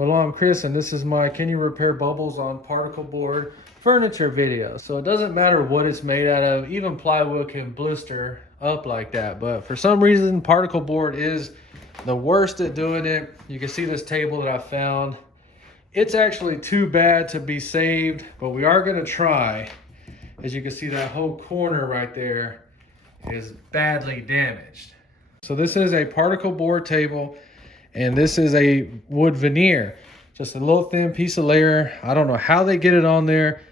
Well, I'm Chris, and this is my Can You Repair Bubbles on Particle Board furniture video. So it doesn't matter what it's made out of, even plywood can blister up like that. But for some reason, particle board is the worst at doing it. You can see this table that I found. It's actually too bad to be saved, but we are gonna try. As you can see, that whole corner right there is badly damaged. So this is a particle board table, and this is a wood veneer. Just a little thin piece of layer. I don't know how they get it on there,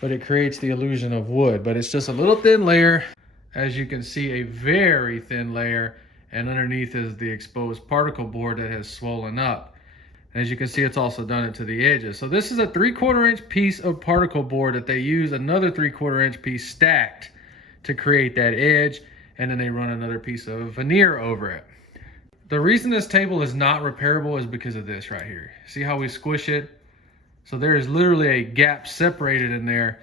but it creates the illusion of wood. But it's just a little thin layer. As you can see, a very thin layer, and underneath is the exposed particle board that has swollen up. As you can see, it's also done it to the edges. So this is a 3/4 inch piece of particle board that they use another 3/4 inch piece stacked to create that edge, and then they run another piece of veneer over it. The reason this table is not repairable is because of this right here. See how we squish it? So there is literally a gap separated in there,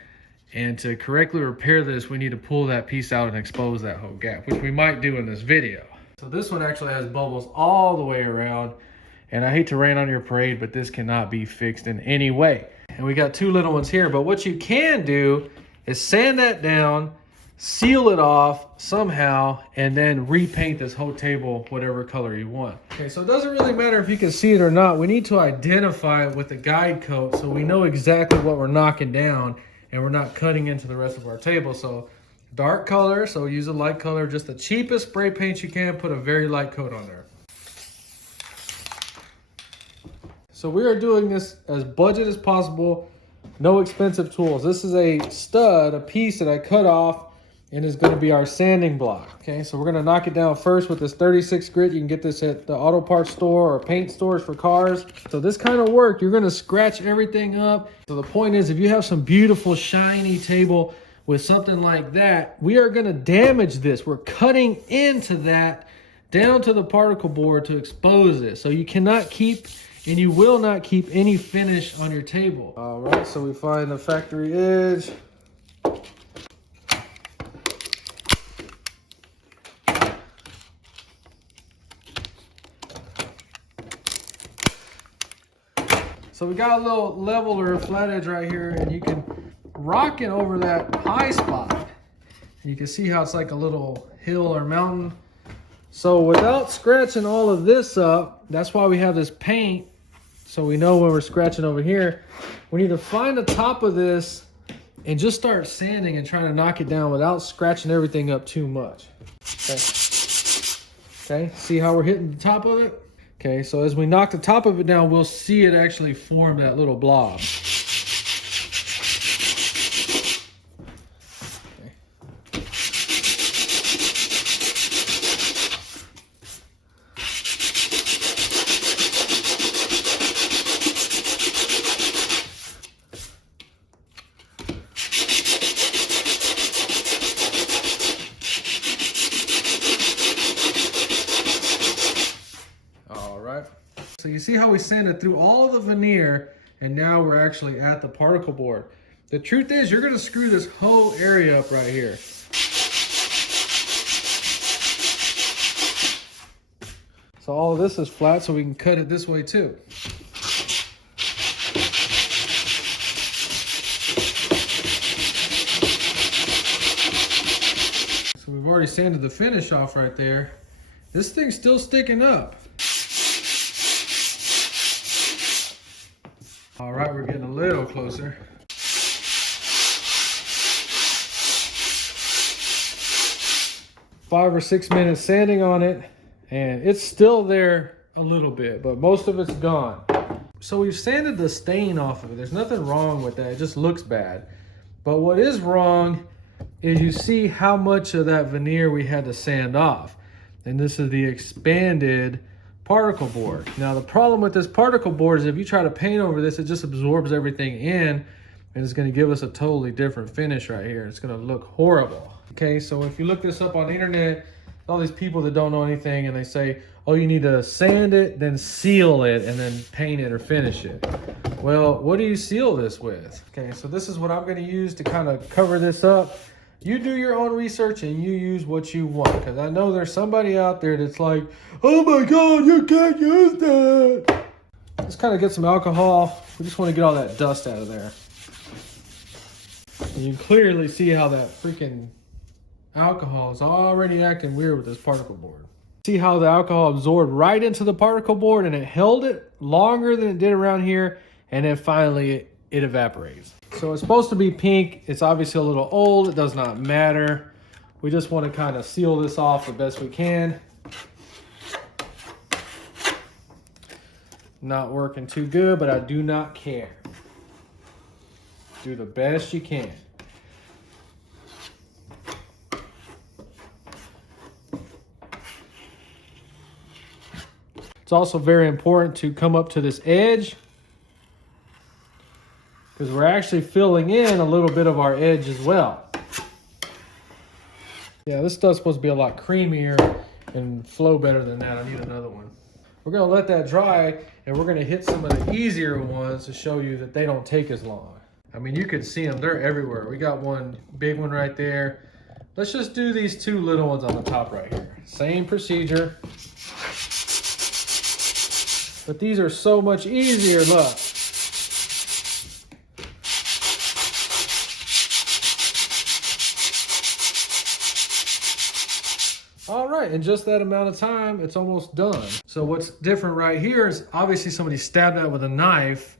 and to correctly repair this, we need to pull that piece out and expose that whole gap, which we might do in this video. So this one actually has bubbles all the way around, and I hate to rain on your parade, but this cannot be fixed in any way. And we got two little ones here, but what you can do is sand that down, seal it off somehow, and then repaint this whole table whatever color you want. Okay, so it doesn't really matter if you can see it or not. We need to identify it with the guide coat so we know exactly what we're knocking down and we're not cutting into the rest of our table. So dark color, so use a light color, just the cheapest spray paint you can, put a very light coat on there. So we are doing this as budget as possible, no expensive tools. This is a stud, a piece that I cut off, and is going to be our sanding block. Okay, so we're going to knock it down first with this 36 grit. You can get this at the auto parts store or paint stores for cars. So this kind of work, you're going to scratch everything up. So the point is, if you have some beautiful shiny table with something like that, we are going to damage this. We're cutting into that down to the particle board to expose it. So you cannot keep, and you will not keep, any finish on your table. All right, so we find the factory edge. So we got a little leveler, flat edge right here, and you can rock it over that high spot. And you can see how it's like a little hill or mountain. So without scratching all of this up, that's why we have this paint, so we know when we're scratching over here. We need to find the top of this and just start sanding and trying to knock it down without scratching everything up too much. Okay, see how we're hitting the top of it? Okay, so as we knock the top of it down, we'll see it actually form that little blob. Okay. So you see how we sanded through all the veneer, and now we're actually at the particle board. The truth is, you're going to screw this whole area up right here. So all of this is flat, so we can cut it this way too. So we've already sanded the finish off right there. This thing's still sticking up. All right, we're getting a little closer. 5 or 6 minutes sanding on it, and it's still there a little bit, but most of it's gone. So we've sanded the stain off of it. There's nothing wrong with that. It just looks bad. But what is wrong is you see how much of that veneer we had to sand off. And this is the expanded particle board. Now the problem with this particle board is if you try to paint over this, it just absorbs everything in, and it's going to give us a totally different finish right here. It's going to look horrible. Okay, so if you look this up on the internet, all these people that don't know anything, and they say, oh, you need to sand it, then seal it, and then paint it or finish it. Well, what do you seal this with? Okay, so this is what I'm going to use to kind of cover this up. You do your own research and you use what you want, because I know there's somebody out there that's like, oh my God, you can't use that. Let's kind of get some alcohol. We just want to get all that dust out of there. And you can clearly see how that freaking alcohol is already acting weird with this particle board. See how the alcohol absorbed right into the particle board and it held it longer than it did around here, and then finally it evaporates. So it's supposed to be pink. It's obviously a little old. It does not matter. We just want to kind of seal this off the best we can. Not working too good, but I do not care. Do the best you can. It's also very important to come up to this edge, because we're actually filling in a little bit of our edge as well. Yeah, this stuff's supposed to be a lot creamier and flow better than that. I need another one. We're gonna let that dry, and we're gonna hit some of the easier ones to show you that they don't take as long. I mean, you can see them, they're everywhere. We got one big one right there. Let's just do these two little ones on the top right here. Same procedure. But these are so much easier, look. All right, in just that amount of time, it's almost done. So what's different right here is obviously somebody stabbed that with a knife.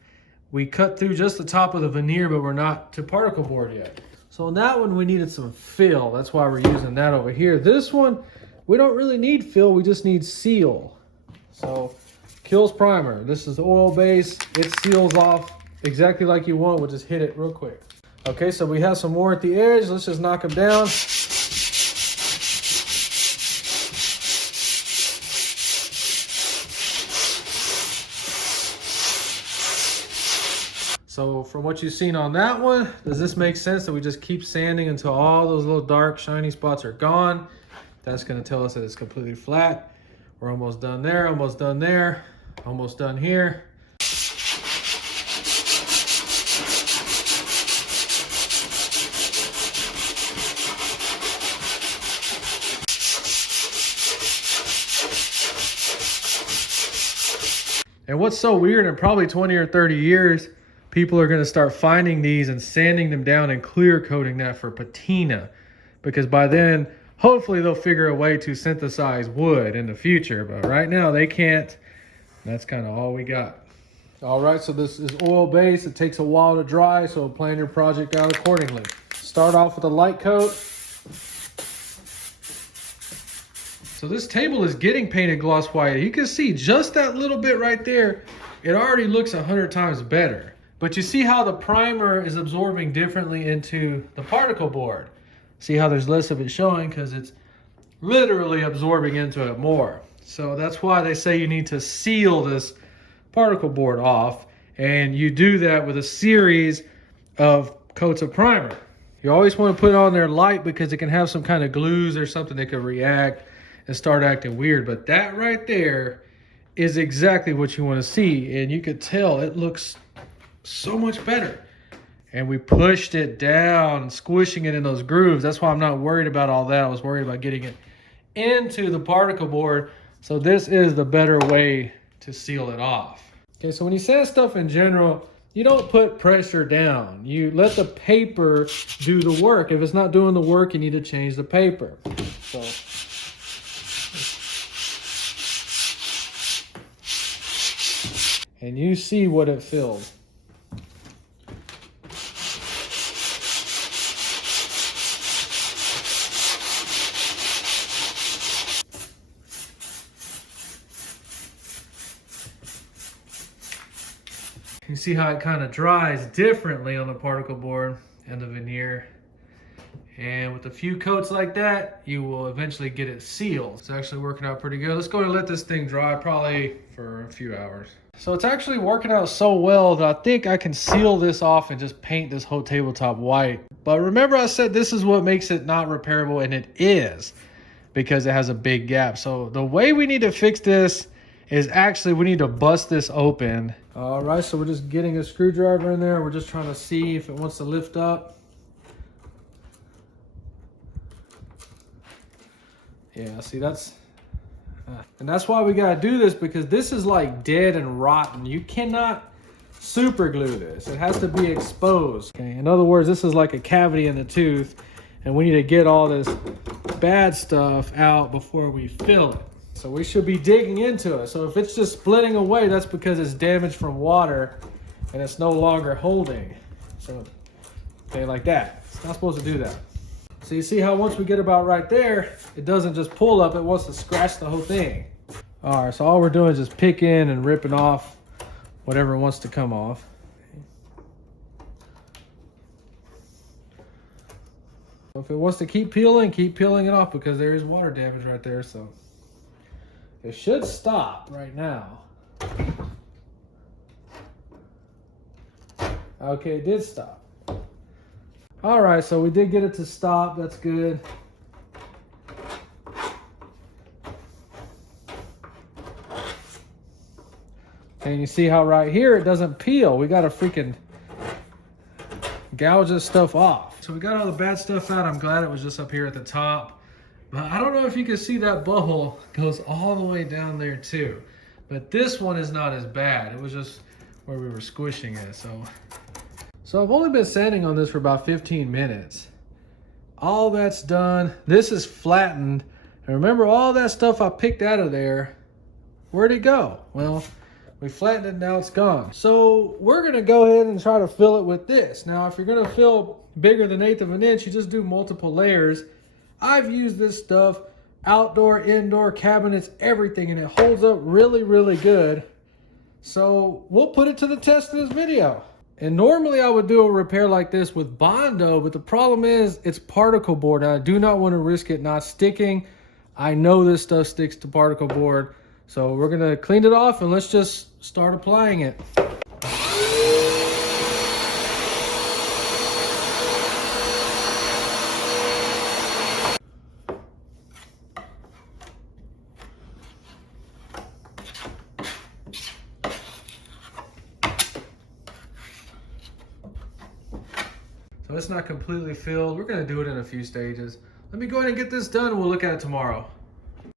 We cut through just the top of the veneer, but we're not to particle board yet. So on that one, we needed some fill. That's why we're using that over here. This one, we don't really need fill, we just need seal. So Kilz primer, this is the oil base. It seals off exactly like you want. We'll just hit it real quick. Okay, so we have some more at the edge. Let's just knock them down. So from what you've seen on that one, does this make sense that we just keep sanding until all those little dark shiny spots are gone? That's gonna tell us that it's completely flat. We're almost done there, almost done there, almost done here. And what's so weird, in probably 20 or 30 years, people are going to start finding these and sanding them down and clear coating that for patina, because by then hopefully they'll figure a way to synthesize wood in the future, but right now they can't. That's kind of all we got. All right, so this is oil base. It takes a while to dry, so plan your project out accordingly. Start off with a light coat. So this table is getting painted gloss white. You can see just that little bit right there. It already looks 100 times better. But you see how the primer is absorbing differently into the particle board. See how there's less of it showing because it's literally absorbing into it more. So that's why they say you need to seal this particle board off. And you do that with a series of coats of primer. You always want to put it on there light because it can have some kind of glues or something that could react and start acting weird. But that right there is exactly what you want to see. And you could tell it looks so much better. And we pushed it down, squishing it in those grooves. That's why I'm not worried about all that. I was worried about getting it into the particle board. So this is the better way to seal it off. Okay, so when you sand stuff in general, you don't put pressure down. You let the paper do the work. If it's not doing the work, you need to change the paper. So and you see what it filled. You see how it kind of dries differently on the particle board and the veneer. And with a few coats like that, you will eventually get it sealed. It's actually working out pretty good. Let's go and let this thing dry probably for a few hours. So it's actually working out so well that I think I can seal this off and just paint this whole tabletop white. But remember I said this is what makes it not repairable, and it is because it has a big gap. So the way we need to fix this is actually we need to bust this open. All right, so we're just getting a screwdriver in there. We're just trying to see if it wants to lift up. Yeah, see, that's And that's why we gotta do this, because this is like dead and rotten. You cannot super glue this. It has to be exposed. Okay, in other words, this is like a cavity in the tooth, and we need to get all this bad stuff out before we fill it. So we should be digging into it. So if it's just splitting away, that's because it's damaged from water and it's no longer holding. So, okay, like that. It's not supposed to do that. So you see how once we get about right there, it doesn't just pull up, it wants to scratch the whole thing. All right, so all we're doing is just picking and ripping off whatever wants to come off. So if it wants to keep peeling it off, because there is water damage right there. So it should stop right now. Okay, it did stop. All right, so we did get it to stop. That's good. And you see how right here it doesn't peel. We got to freaking gouge this stuff off. So we got all the bad stuff out. I'm glad it was just up here at the top. But I don't know if you can see that bubble goes all the way down there too. But this one is not as bad. It was just where we were squishing it. So I've only been sanding on this for about 15 minutes. All that's done. This is flattened. And remember all that stuff I picked out of there, where'd it go? Well, we flattened it, now it's gone. So we're gonna go ahead and try to fill it with this. Now, if you're gonna fill bigger than 1/8 of an inch, you just do multiple layers. I've used this stuff outdoor, indoor, cabinets, everything, and it holds up really, really good. So we'll put it to the test in this video. And normally I would do a repair like this with Bondo, but the problem is it's particle board. I do not want to risk it not sticking. I know this stuff sticks to particle board. So we're gonna clean it off and let's just start applying it. So it's not completely filled. We're gonna do it in a few stages. Let me go ahead and get this done and we'll look at it tomorrow.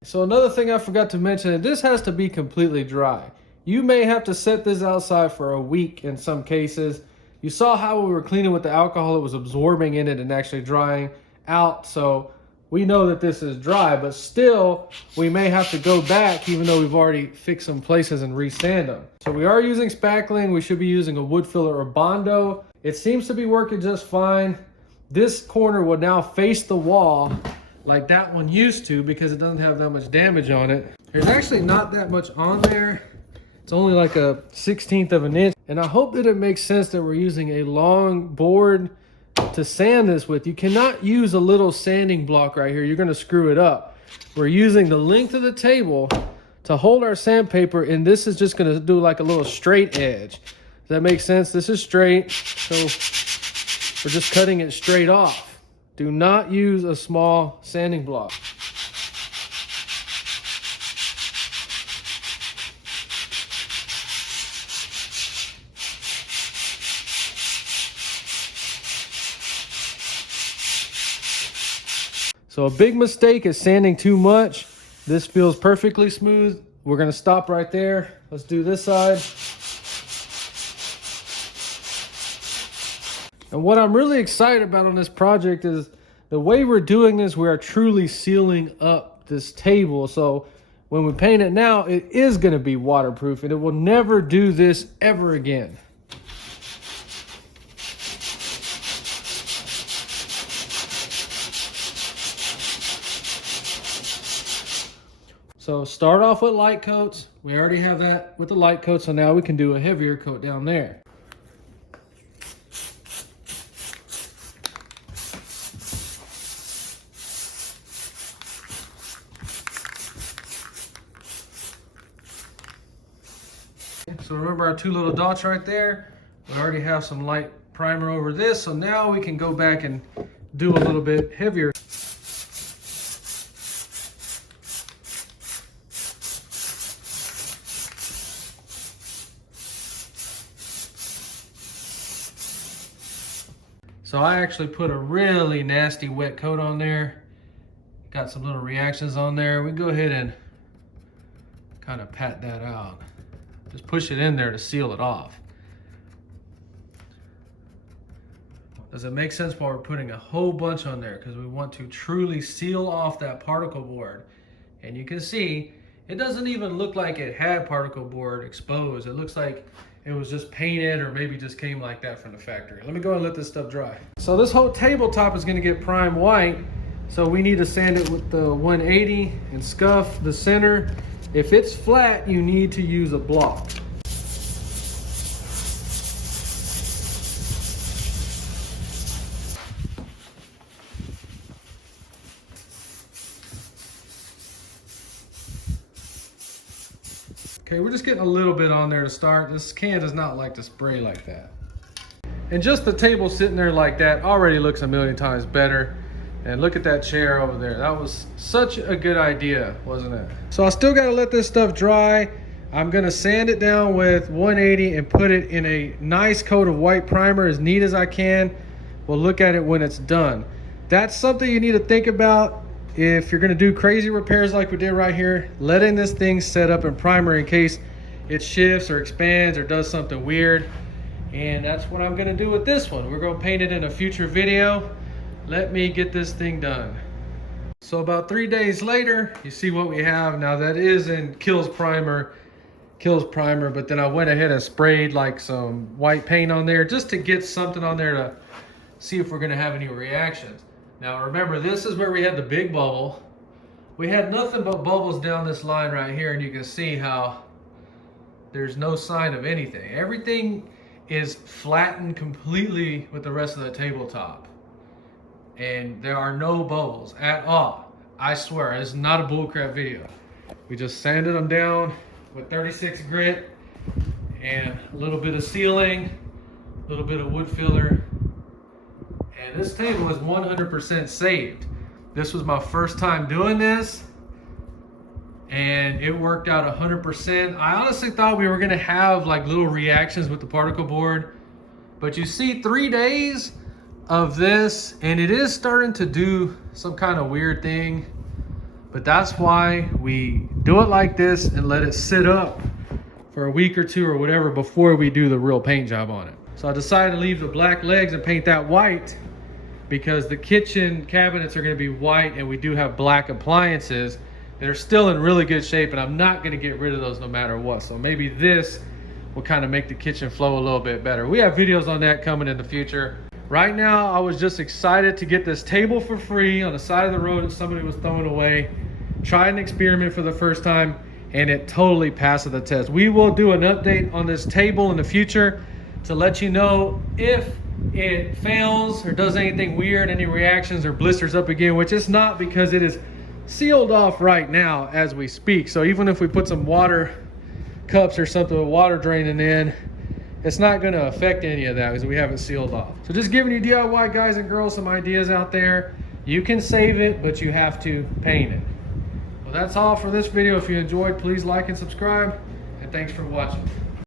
So another thing I forgot to mention, this has to be completely dry. You may have to set this outside for a week in some cases. You saw how we were cleaning with the alcohol, it was absorbing in it and actually drying out. So we know that this is dry, but still we may have to go back even though we've already fixed some places and resand them. So we are using spackling. We should be using a wood filler or Bondo. It seems to be working just fine. This corner will now face the wall like that one used to because it doesn't have that much damage on it. There's actually not that much on there. It's only like a 1/16 of an inch. And I hope that it makes sense that we're using a long board to sand this with. You cannot use a little sanding block right here. You're gonna screw it up. We're using the length of the table to hold our sandpaper, and this is just gonna do like a little straight edge. Does that make sense? This is straight, so we're just cutting it straight off. Do not use a small sanding block. So a big mistake is sanding too much. This feels perfectly smooth. We're gonna stop right there. Let's do this side. And what I'm really excited about on this project is the way we're doing this, we are truly sealing up this table. So when we paint it now, it is gonna be waterproof and it will never do this ever again. So start off with light coats. We already have that with the light coat, so now we can do a heavier coat down there. So remember our two little dots right there? We already have some light primer over this, so now we can go back and do a little bit heavier. So I actually put a really nasty wet coat on there. Got some little reactions on there. We can go ahead and kind of pat that out. Just push it in there to seal it off. Does it make sense while we're putting a whole bunch on there? Because we want to truly seal off that particle board. And you can see, it doesn't even look like it had particle board exposed. It looks like it was just painted or maybe just came like that from the factory. Let me go and let this stuff dry. So this whole tabletop is gonna get prime white. So we need to sand it with the 180 and scuff the center. If it's flat, you need to use a block. Okay, we're just getting a little bit on there to start. This can does not like to spray like that. And just the table sitting there like that already looks a million times better. And look at that chair over there. That was such a good idea, wasn't it? So I still gotta let this stuff dry. I'm gonna sand it down with 180 and put it in a nice coat of white primer as neat as I can. We'll look at it when it's done. That's something you need to think about if you're gonna do crazy repairs like we did right here, letting this thing set up in primer in case it shifts or expands or does something weird. And that's what I'm gonna do with this one. We're gonna paint it in a future video. Let me get this thing done. So about 3 days later, you see what we have. Now that is in Kilz primer, but then I went ahead and sprayed like some white paint on there just to get something on there to see if we're gonna have any reactions. Now remember, this is where we had the big bubble. We had nothing but bubbles down this line right here, and you can see how there's no sign of anything. Everything is flattened completely with the rest of the tabletop. And there are no bubbles at all. I swear, it's not a bullcrap video. We just sanded them down with 36 grit and a little bit of sealing, a little bit of wood filler. And this table is 100% saved. This was my first time doing this, and it worked out 100%. I honestly thought we were gonna have like little reactions with the particle board, but you see 3 days of this, and it is starting to do some kind of weird thing. But that's why we do it like this and let it sit up for a week or two or whatever before we do the real paint job on it. So I decided to leave the black legs and paint that white because the kitchen cabinets are going to be white, and we do have black appliances that are still in really good shape, and I'm not going to get rid of those no matter what. So maybe this will kind of make the kitchen flow a little bit better. We have videos on that coming in the future. Right now, I was just excited to get this table for free on the side of the road that somebody was throwing away. Tried an experiment for the first time, and it totally passed the test. We will do an update on this table in the future to let you know if it fails or does anything weird, any reactions or blisters up again, which it's not because it is sealed off right now as we speak. So even if we put some water cups or something with water draining in, it's not going to affect any of that because we have it sealed off. So just giving you DIY guys and girls some ideas out there. You can save it, but you have to paint it. Well, that's all for this video. If you enjoyed, please like and subscribe, and thanks for watching.